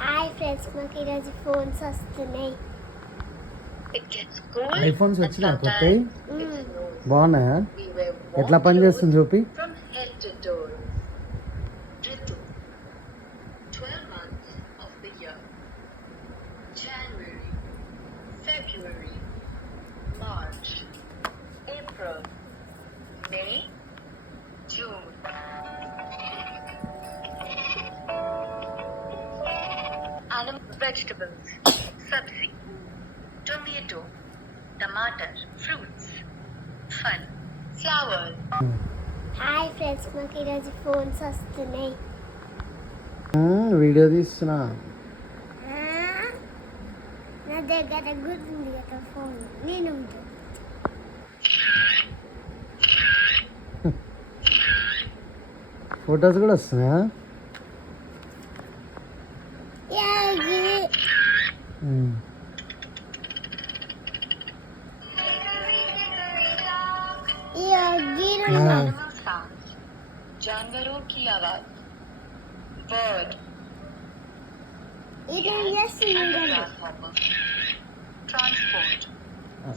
Hi friends, మాకు ఈరోజు phones వస్తున్నాయి. ఐఫోన్స్ వచ్చినాయి కొత్తవి. బాగున్నాయా? ఎట్లా పని చేస్తుంది చూపి. Vegetables, sabzi, tomato, tomato, fruits, fun, flowers. Hi friends, మాకు ఈరోజు ఫోన్స్ వస్తున్నాయి. వీడియో తీస్తున్నా. నా దగ్గర గుర్తుంది కదా ఫోన్, నేను ఫొటోస్ కూడా వస్తున్నాయా? जानवरों की आवाज, बर्ड, ट्रांसपोर्ट,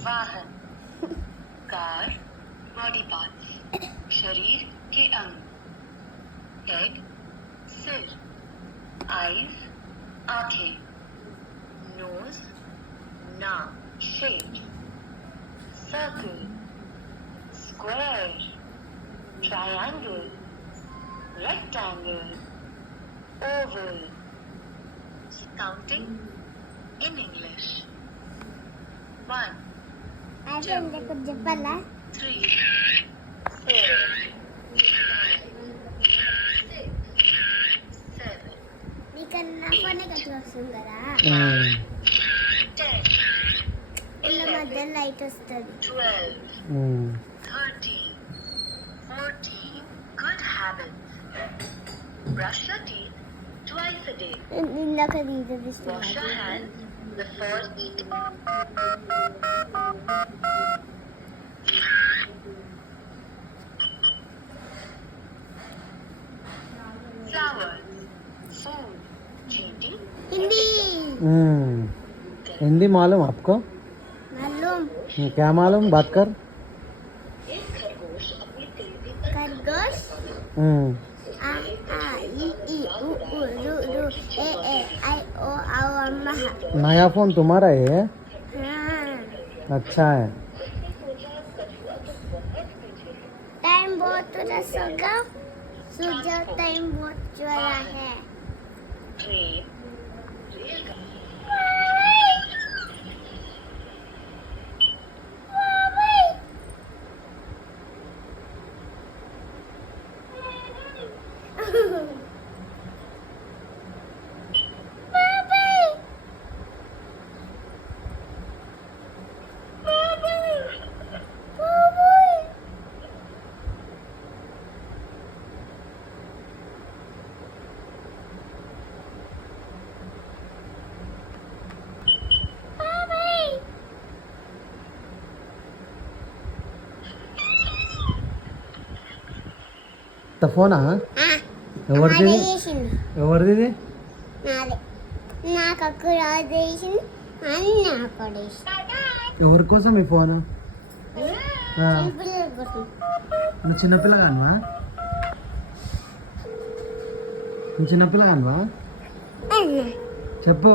वाहन, कार, बॉडी पार्ट्स, शरीर के अंग, हेड, सिर, आईज, आंखें, नोज, नाक, shape, circle, square, triangle, rectangle, oval. Counting in English. 1, 2, 3, 4, 5, 6, 7. నీకన్నా ఫోనే కదా వస్తుంది కదా, 10, ఇలా మధ్య లైట్ వస్తుంది. 12, 13, 14. Good habits. Brush your teeth twice a day. Wash your hands before eating. Flowers, food, changing. Hindi मालूम आपको? मालूम. क्या मालूम? बात कर. खरगोश, आ ई ई उ ऊ रू रू ए ए आई ओ औ अम्मा. नया फोन तुम्हारा है? हाँ. अच्छा है. टाइम बहुत थोड़ा सोगा, सो जाओ, टाइम बहुत चला है. ఫోనా? ఎవరిది? ఎవరిది? నాదే. నాకు అక్కడ చేసింది అని నాకు ఎవరి కోసం ఈ ఫోన్? పిల్లల కోసం. నువ్వు చిన్నపిల్లగానువా? నువ్వు చిన్నపిల్లగానువా? చెప్పు.